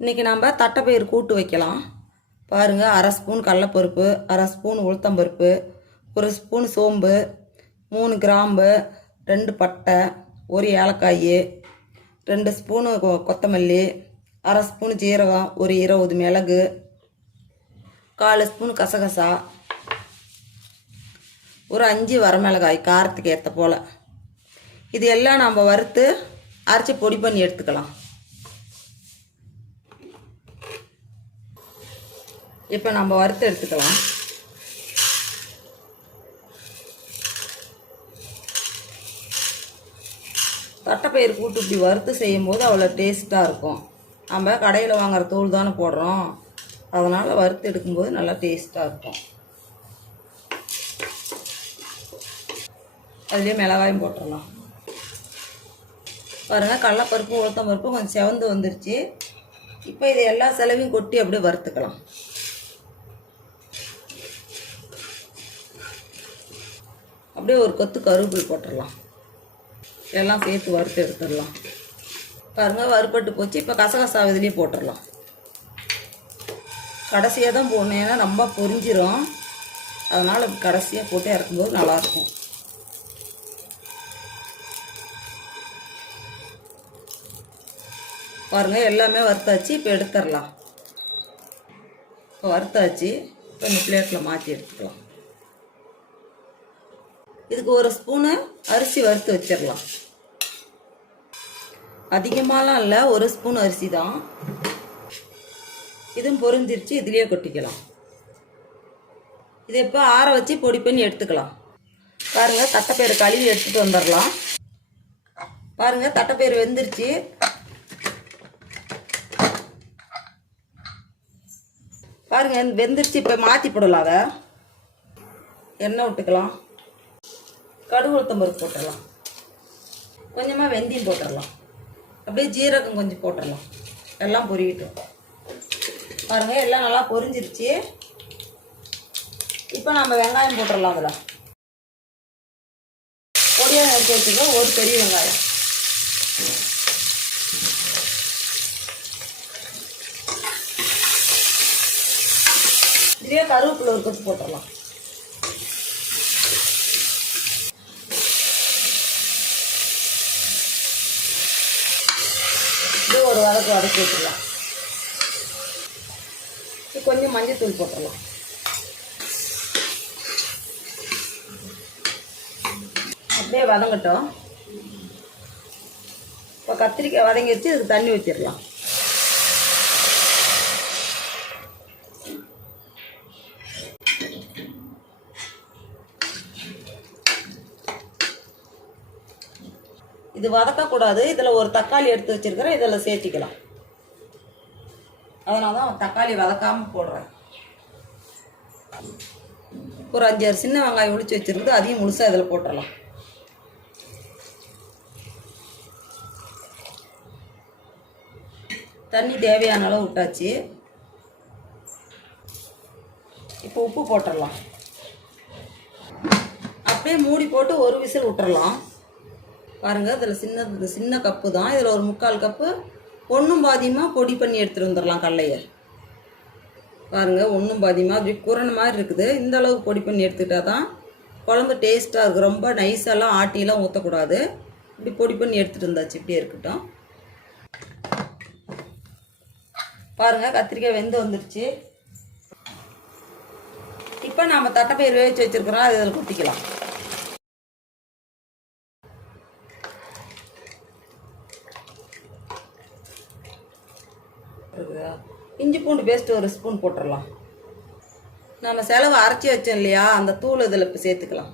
இன்றைக்கி நம்ம தட்டைப்பயிறு கூட்டு வைக்கலாம். பாருங்கள் அரை ஸ்பூன் கடலப்பருப்பு அரை ஸ்பூன் உளுத்தம்பருப்பு ஒரு ஸ்பூன் சோம்பு மூணு கிராம்பு ரெண்டு பட்டை ஒரு ஏலக்காய் ரெண்டு ஸ்பூனு கொ- கொத்தமல்லி அரை ஸ்பூன் ஜீரகம் ஒரு இருபது மிளகு கால் ஸ்பூன் கசகசா ஒரு அஞ்சு வரமிளகாய் காரத்துக்கு ஏற்ற போல். இது எல்லாம் நம்ம வறுத்து அரைச்சி பொடி பண்ணி எடுத்துக்கலாம். இப்போ நம்ம வறுத்து எடுத்துக்கலாம். தட்டைப்பயிறு கூட்டு இப்படி வறுத்து செய்யும்போது அவ்வளோ டேஸ்ட்டாக இருக்கும். நம்ம கடையில் வாங்குற தூள் தானே போடுறோம். அதனால் வறுத்து எடுக்கும்போது நல்லா டேஸ்ட்டாக இருக்கும். அதுலேயே மிளகாயும் போட்டுடலாம். பாருங்கள் கடலப்பருப்பு உளுத்தம் பருப்பு கொஞ்சம் செவந்து வந்துருச்சு. இப்போ இது எல்லா செலவையும் கொட்டி அப்படியே வறுத்துக்கலாம். அப்படியே ஒரு கொத்து கருவேப்பில் போட்டுடலாம். எல்லாம் சேர்த்து வறுத்து எடுத்துடலாம். பாருங்கள் வறுப்பட்டு போச்சு. இப்போ கசகசா இதுலேயே போட்டுடலாம். கடைசியாக தான் போடணும். ஏன்னா ரொம்ப பொரிஞ்சிரும். அதனால் கடைசியாக போட்டு இறக்கும்போது நல்லாயிருக்கும். பாருங்கள் எல்லாமே வறுத்தாச்சு. இப்போ எடுத்துடலாம். இப்போ வறுத்தாச்சு. இப்போ இந்த பிளேட்டில் மாற்றி எடுத்துக்கலாம். இதுக்கு ஒரு ஸ்பூனு அரிசி வறுத்து வச்சிடலாம். அதிகமாலாம் இல்லை ஒரு ஸ்பூன் அரிசி தான். இதுவும் பொரிஞ்சிருச்சு இதுலேயே கொட்டிக்கலாம். இது இப்போ ஆற வச்சு பொடி பண்ணி எடுத்துக்கலாம். பாருங்கள் தட்டைப்பயிறு கழுவி எடுத்துகிட்டு வந்துடலாம். பாருங்கள் தட்டைப்பயிறு வெந்துருச்சு. பாருங்க வெந்துருச்சு இப்போ மாற்றி போடலாம் அதை. எண்ணெய் விட்டுக்கலாம். கடுகு உளுத்தம் பருப்பு போட்டுடலாம். கொஞ்சமாக வெந்தயம் போட்டுடலாம். அப்படியே ஜீரகம் கொஞ்சம் போட்டுடலாம். எல்லாம் பொரியட்டும். பாருங்க எல்லாம் நல்லா பொரிஞ்சிருச்சு. இப்போ நம்ம வெங்காயம் போட்டுடலாம் அதில். பொடியாக எடுத்து வச்சுக்கோ ஒரு பெரிய வெங்காயம். இதே கருவேப்பிலை ஒரு கொத்து போட்டுடலாம். இது ஒரு வதக்கு வதக்கி கொஞ்சம் மஞ்சள் தூள் போட்டுடலாம் அப்படியே வதங்கட்டும். இப்போ கத்திரிக்காய் வதங்கி வச்சு இதுக்கு தண்ணி வச்சிடலாம் இது வதக்கக்கூடாது. இதில் ஒரு தக்காளி எடுத்து வச்சிருக்கிறேன். இதில் சேர்த்திக்கலாம். அதனால தான் தக்காளி வதக்காமல் போடுறேன். ஒரு அஞ்சாறு சின்ன வெங்காயம் ஒழிச்சு வச்சுருக்குது அதையும் முழுசாக இதில் போட்டுடலாம் தண்ணி தேவையான அளவு விட்டாச்சு. இப்போ உப்பு போட்டுடலாம் அப்படியே மூடி போட்டு ஒரு விசில் விட்டுறலாம். பாருங்கள் இதில் சின்ன சின்ன கப்பு தான். இதில் ஒரு முக்கால் கப்பு ஒன்றும் பாதியமாக பொடி பண்ணி எடுத்துகிட்டு வந்துடலாம் கடலையை பாருங்கள் ஒன்றும் பாதியமாக அப்படி குரண மாதிரி இருக்குது. இந்த அளவுக்கு பொடி பண்ணி எடுத்துக்கிட்டா தான் குழம்பு டேஸ்ட்டாக இருக்குது ரொம்ப நைஸெல்லாம் ஆட்டிலாம் ஊற்றக்கூடாது இப்படி பொடி பண்ணி எடுத்துகிட்டு இருந்தாச்சு இப்படியே இருக்கட்டும். பாருங்கள் கத்திரிக்காய் வெந்து வந்துடுச்சு இப்போ நாம் தட்டைப்பயிர் வேவிச்சு வச்சுருக்குறோம். அதை இதில் குத்திக்கலாம் இருக்குதா இஞ்சி பூண்டு பேஸ்ட்டு ஒரு ஸ்பூன் போட்டுடலாம் நம்ம செலவு அரைச்சி வச்சோம் இல்லையா அந்த தூள் இதில் இப்போ சேர்த்துக்கலாம்.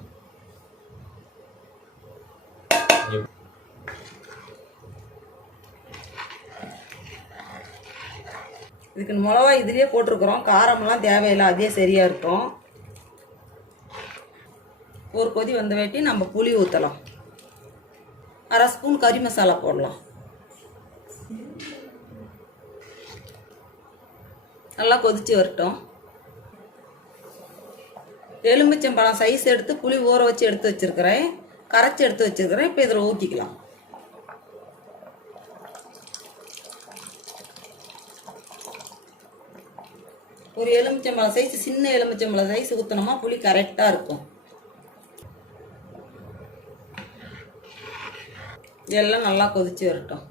இதுக்கு மிளகா இதுலேயே போட்டிருக்கிறோம். காரமெல்லாம் தேவையில்லை அதே சரியாக இருக்கும். ஒரு கொதி வந்த வேட்டி நம்ம புளி ஊற்றலாம் அரை ஸ்பூன் கறி மசாலா போடலாம். நல்லா கொதிச்சு வரட்டும். எலுமிச்சம்பழம் சைஸ் எடுத்து புளி ஊற வச்சு எடுத்து வச்சிருக்கிறேன். கரைச்சி எடுத்து வச்சுருக்கிறேன். இப்போ இதில் ஊற்றிக்கலாம் ஒரு எலுமிச்சம்பழம் சைஸ் சின்ன எலுமிச்சம்பழம் சைஸ் ஊற்றினோமா புளி கரெக்டாக இருக்கும். எல்லாம் நல்லா கொதிச்சு வரட்டும்.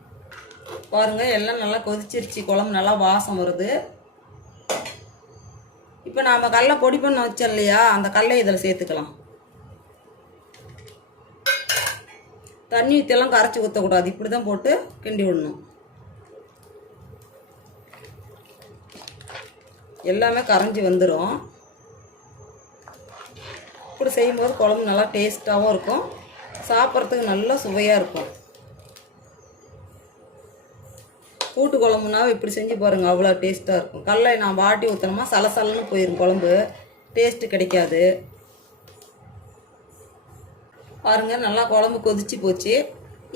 பாருங்க எல்லாம் நல்லா கொதிச்சிருச்சு. குழம்பு நல்லா வாசம் வருது. இப்போ நாம் கடலை பொடி பண்ண வச்சோம் இல்லையா? அந்த கடலை இதில் சேர்த்துக்கலாம். தண்ணி ஊற்றியெல்லாம் கரைச்சி ஊற்றக்கூடாது இப்படி தான் போட்டு கிண்டி விடணும். எல்லாமே கரைஞ்சி வந்துடும் இப்படி செய்யும்போது குழம்பு நல்லா டேஸ்ட்டாகவும் இருக்கும். சாப்பிட்றதுக்கு நல்லா சுவையாக இருக்கும். கூட்டு குழம்புனா இப்படி செஞ்சு பாருங்கள் அவ்வளோ டேஸ்ட்டாக இருக்கும். கடலை நான் வாட்டி ஊற்றினோமா சலசலன்னு போயிடும் குழம்பு. டேஸ்ட்டு கிடைக்காது. பாருங்கள் நல்லா குழம்பு கொதிச்சு போச்சு.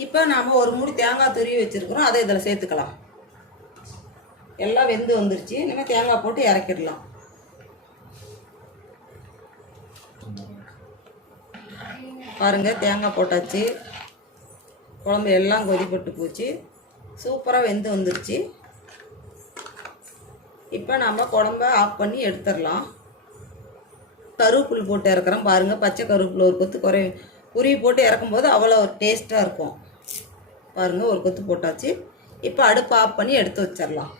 இப்போ நாம் ஒரு மூடி தேங்காய் துருவி வச்சுருக்குறோம். அதை இதில் சேர்த்துக்கலாம். எல்லாம் வெந்து வந்துருச்சு. இனிமேல் தேங்காய் போட்டு இறக்கிடலாம். பாருங்கள் தேங்காய் போட்டாச்சு. குழம்பு எல்லாம் கொதிப்பட்டு போச்சு. சூப்பராக வெந்து வந்துருச்சு. இப்போ நம்ம குழம்ப ஆஃப் பண்ணி எடுத்துடலாம். கருவேப்பில் போட்டு இறக்குறோம் பாருங்கள் பச்சை கருவேப்பில் ஒரு கொத்து குறை குருவி போட்டு இறக்கும்போது அவ்வளோ ஒரு டேஸ்ட்டாக இருக்கும். பாருங்கள் ஒரு கொத்து போட்டாச்சு. இப்போ அடுப்பு ஆஃப் பண்ணி எடுத்து வச்சிடலாம்.